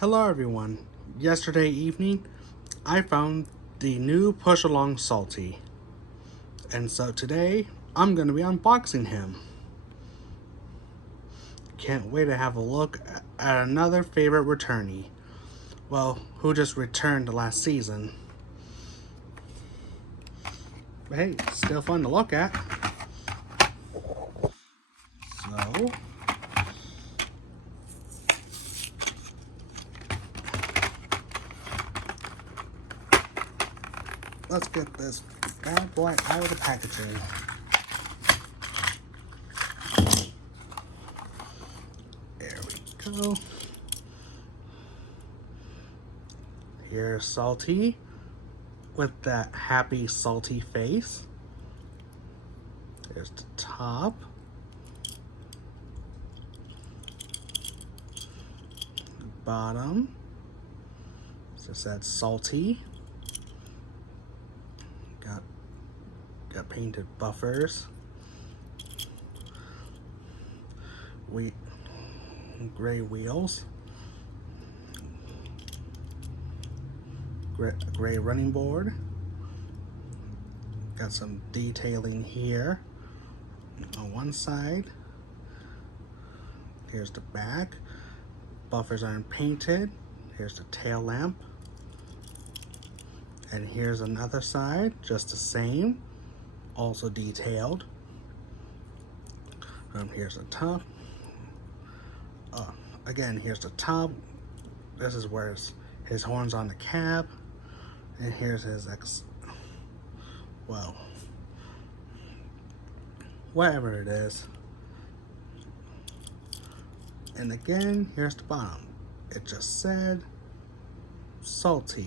Hello everyone. Yesterday evening, I found the new Push Along Salty. And so today, I'm going to be unboxing him. Can't wait to have a look at another favorite returnee. Well, who just returned last season. But hey, still fun to look at. So, let's get this bad boy out of the packaging. There we go. Here's Salty with that happy salty face. There's the top. The bottom. So that's Salty. Got painted buffers. Gray wheels. Gray running board. Got some detailing here on one side. Here's the back. Buffers aren't painted. Here's the tail lamp. And here's another side, just the same, also detailed. Here's the top. Again, here's the top. This is where his horns on the cab. And here's his well, whatever it is. And again, here's the bottom. It just said Salty.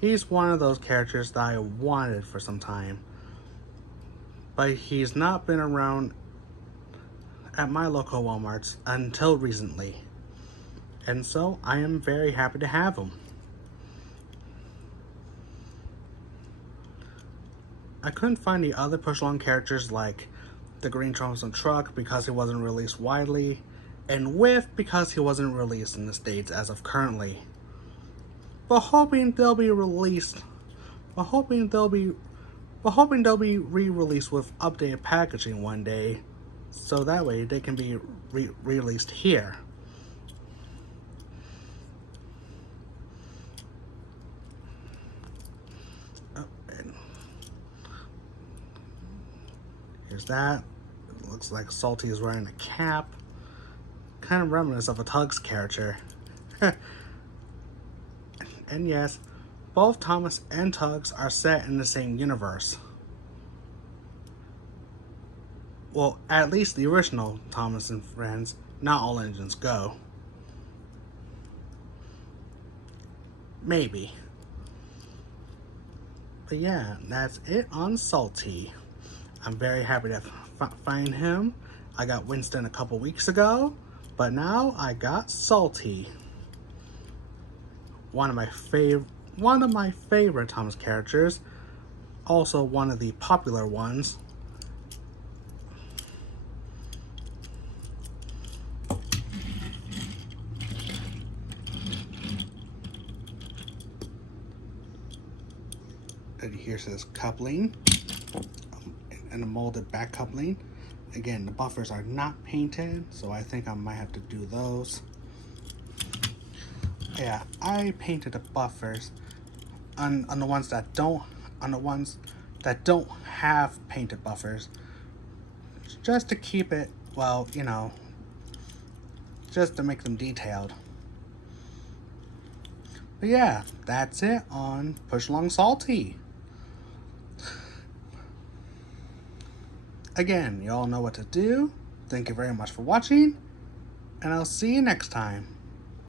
He's one of those characters that I wanted for some time, but he's not been around at my local Walmarts until recently, and so I am very happy to have him. I couldn't find the other push along characters like the Green Troublesome Truck because he wasn't released widely, and Whiff because he wasn't released in the States as of currently. But hoping they'll be released. But hoping they'll be re-released with updated packaging one day, so that way they can be released here. Oh, and here's that. It looks like Salty is wearing a cap, kind of reminiscent of a Tugs character. And yes, both Thomas and Tugs are set in the same universe. Well, at least the original Thomas and Friends, Not All Engines Go. Maybe. But yeah, that's it on Salty. I'm very happy to find him. I got Winston a couple weeks ago, but now I got Salty. One of my favorite Thomas characters, also one of the popular ones. And here's his coupling, and a molded back coupling. Again, the buffers are not painted, so I think I might have to do those. Yeah, I painted the buffers on the ones that don't have painted buffers, just to keep it, well, you know, just to make them detailed. But yeah, that's it on Push Along Salty. Again, you all know what to do. Thank you very much for watching, and I'll see you next time.